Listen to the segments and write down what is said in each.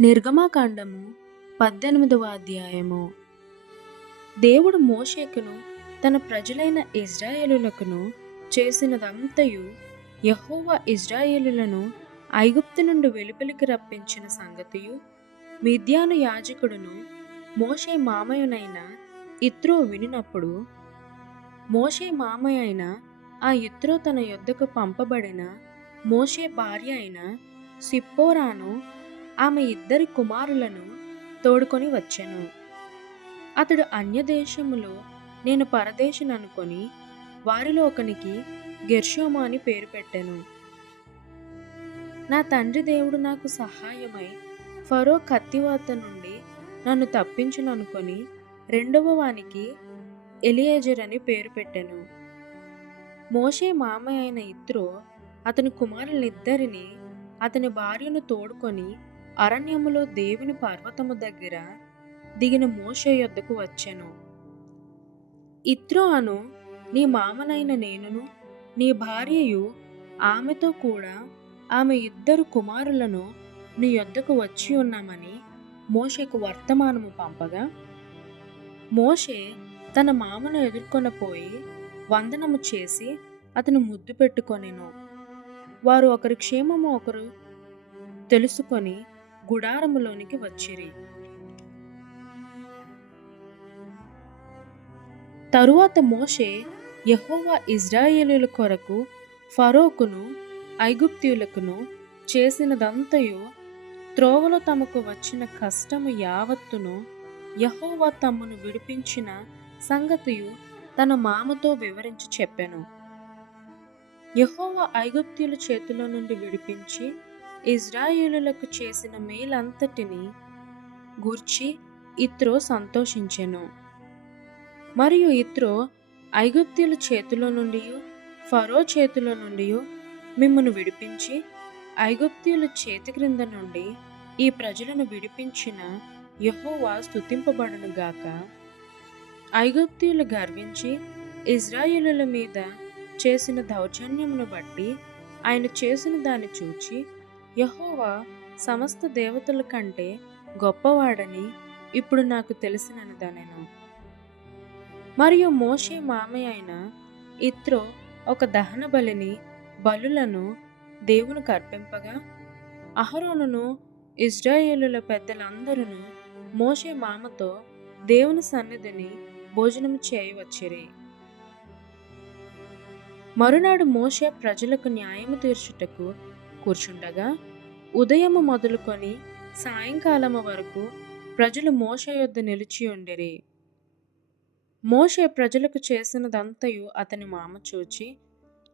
నిర్గమాకాండము పద్దెనిమిదవ అధ్యాయము. దేవుడు మోషేకును తన ప్రజలైన ఇజ్రాయేలులకును చేసినదంతయు యహోవా ఇజ్రాయేలులను ఐగుప్తు నుండి వెలుపలికి రప్పించిన సంగతియు. మిద్యాను యాజకుడును మోషే మామయ్యనైన ఇత్రో వినినప్పుడు మోషే మామయ్య అయిన ఆ ఇత్రో తన యొద్దకు పంపబడిన మోషే భార్య అయిన సిప్పోరాను ఆమె ఇద్దరి కుమారులను తోడుకొని వచ్చెను. అతడు అన్యదేశములో నేను పరదేశననుకొని వారిలో ఒకనికి గెర్షోము అని పేరు పెట్టాను. నా తండ్రి దేవుడు నాకు సహాయమై ఫరో కత్తివాత నుండి నన్ను తప్పించుననుకొని రెండవ వానికి ఎలియేజర్ అని పేరు పెట్టాను. మోషే మామయ్య అయిన ఇత్రో అతని కుమారులిద్దరిని అతని భార్యను తోడుకొని అరణ్యములో దేవుని పర్వతము దగ్గర దిగిన మోషే యొద్దకు వచ్చాను. ఇత్రో అను నీ మామనైన నేనును నీ భార్యయు ఆమెతో కూడా ఆమె ఇద్దరు కుమారులను నీ యొద్దకు వచ్చి ఉన్నామని మోషేకు వర్తమానము పంపగా మోషే తన మామను ఎదుర్కొనపోయి వందనము చేసి అతను ముద్దు పెట్టుకొనెను. వారు ఒకరి క్షేమము ఒకరు తెలుసుకొని గుడారములోనికి వచ్చిరి. తరువాత మోషే యహోవా ఇజ్రాయేలుల కొరకు ఫరోకును ఐగుప్తీయులకును చేసినదంతయు త్రోవలో తమకు వచ్చిన కష్టము యావత్తును యహోవా తమ్మును విడిపించిన సంగతియు తన మామతో వివరించి చెప్పెను. యహోవా ఐగుప్తుల చేతిలో నుండి విడిపించి ఇజ్రాయేలులకు చేసిన మేలంతటిని గూర్చి ఇత్రో సంతోషించెను. మరియు ఇత్రో ఐగుప్తుల చేతిలో నుండి ఫరో చేతిలో నుండి మిమ్మను విడిపించి ఐగుప్తుల చేతి క్రింద నుండి ఈ ప్రజలను విడిపించిన యహోవా స్థుతింపబడను గాక. ఐగుప్తియులు గర్వించి ఇజ్రాయేలుల మీద చేసిన దౌర్జన్యమును బట్టి ఆయన చేసిన దాన్ని చూచి యహోవా సమస్త దేవతల కంటే గొప్పవాడని ఇప్పుడు నాకు తెలిసినదనెను. మరియు మోషే మామయ్య అయిన ఇత్రో ఒక దహన బలిని బలులను దేవునికి అర్పింపగా అహరోనును ఇజ్రాయేలుల పెద్దలందరూ మోషే మామతో దేవుని సన్నిధిని భోజనం చేయవచ్చిరి. మరునాడు మోషే ప్రజలకు న్యాయము తీర్చుటకు కూర్చుండగా ఉదయము మొదలుకొని సాయంకాలము వరకు ప్రజలు మోష యొద్ద నిలిచి ఉండిరి. మోషే ప్రజలకు చేసినదంతయు అతని మామ చూచి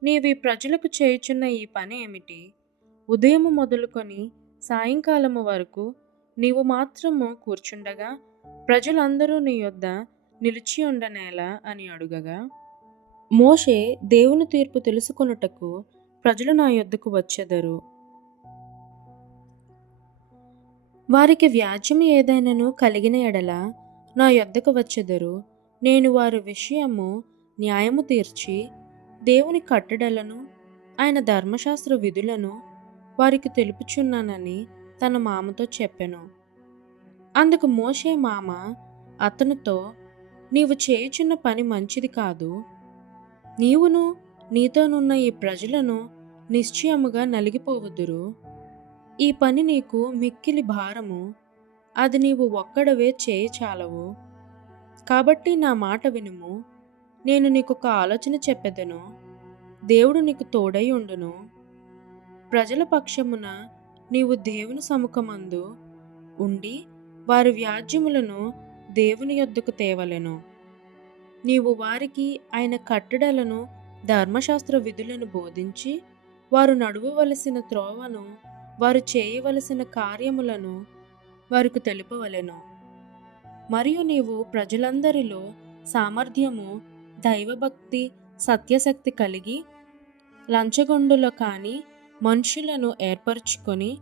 నీవి ప్రజలకు చేయుచున్న ఈ పని ఏమిటి? ఉదయము మొదలుకొని సాయంకాలము వరకు నీవు మాత్రము కూర్చుండగా ప్రజలందరూ నీ యొద్ద నిలిచి ఉండనేలా అని అడుగగా. మోషే దేవుని తీర్పు తెలుసుకొనుటకు ప్రజలు నా యొద్దకు వచ్చెదరు. వారికి వ్యాజ్యం ఏదైనాను కలిగిన ఎడల నా యొద్దకు వచ్చెదరు. నేను వారి విషయము న్యాయము తీర్చి దేవుని కట్టడలను ఆయన ధర్మశాస్త్ర విధులను వారికి తెలుపుచున్నానని తన మామతో చెప్పెను. అందుకు మోషే మామ అతనితో నీవు చేయుచున్న పని మంచిది కాదు. నీవును నీతోనున్న ఈ ప్రజలను నిశ్చయముగా నలిగిపోవద్దురు. ఈ పని నీకు మిక్కిలి భారము. అది నీవు ఒక్కడవే చేయి చాలవు కాబట్టి నా మాట వినుము. నేను నీకు ఒక ఆలోచన చెప్పెదను. దేవుడు నీకు తోడై ఉండును. ప్రజల పక్షమున నీవు దేవుని సముఖమందు ఉండి వారి వ్యాజ్యములను దేవుని యొద్దకు తేవలెను. నీవు వారికి ఆయన కట్టడలను ధర్మశాస్త్ర విధులను బోధించి వారు నడువవలసిన త్రోవను వారు చేయవలసిన కార్యములను వారికి తెలుపవలెను. మరియు నీవు ప్రజలందరిలో సామర్థ్యము దైవభక్తి సత్యశక్తి కలిగి లంచగొండులో కానీ మనుషులను ఏర్పరచుకొని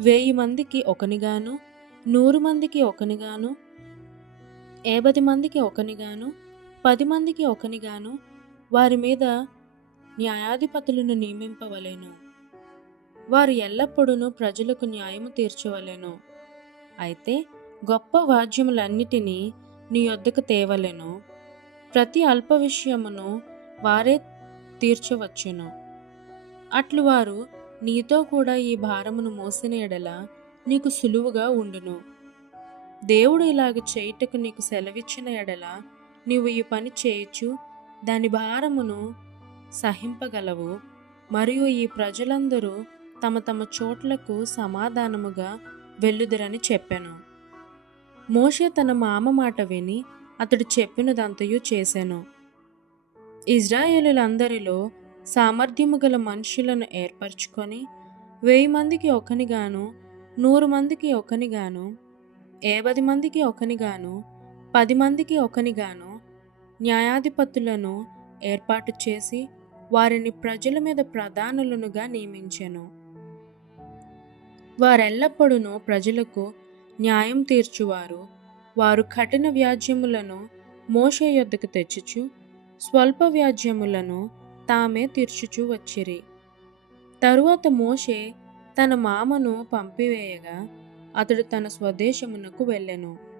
వెయ్యి మందికి ఒకనిగాను నూరు మందికి ఒకనిగాను ఏబది మందికి ఒకనిగాను పది మందికి ఒకనిగాను వారి మీద న్యాయాధిపతులను నియమింపవలెను. వారు ఎల్లప్పుడూ ప్రజలకు న్యాయము తీర్చవలెను. అయితే గొప్ప వాద్యములన్నిటినీ నీ యొద్దకు తేవలెను. ప్రతి అల్ప విషయమును వారే తీర్చవచ్చును. అట్లు వారు నీతో కూడా ఈ భారమును మోసిన ఎడల నీకు సులువుగా ఉండును. దేవుడు ఇలాగ చేయుటకు నీకు సెలవిచ్చిన ఎడల నీవు ఈ పని చేయొచ్చు దాని భారమును సహింపగలవు. మరియు ఈ ప్రజలందరూ తమ తమ చోట్లకు సమాధానముగా వెళ్ళుదరని చెప్పాను. మోషే తన మామ మాట విని అతడు చెప్పినదంతయు చేశాను ఇజ్రాయేలులందరిలో సామర్థ్యము గల మనుషులను ఏర్పరచుకొని వెయ్యి మందికి ఒకనిగాను నూరు మందికి ఒకనిగాను ఏబది మందికి ఒకనిగాను పది మందికి ఒకనిగాను న్యాయాధిపతులను ఏర్పాటు చేసి వారిని ప్రజల మీద ప్రధానులనుగా నియమించెను. వారెల్లప్పుడూ ప్రజలకు న్యాయం తీర్చువారు. వారు కఠిన వ్యాజ్యములను మోషే యొద్దకు తెచ్చుచు స్వల్ప వ్యాజ్యములను తామే తీర్చుచూ వచ్చిరి. తరువాత మోషే తన మామను పంపివేయగా అతడు తన స్వదేశమునకు వెళ్ళెను.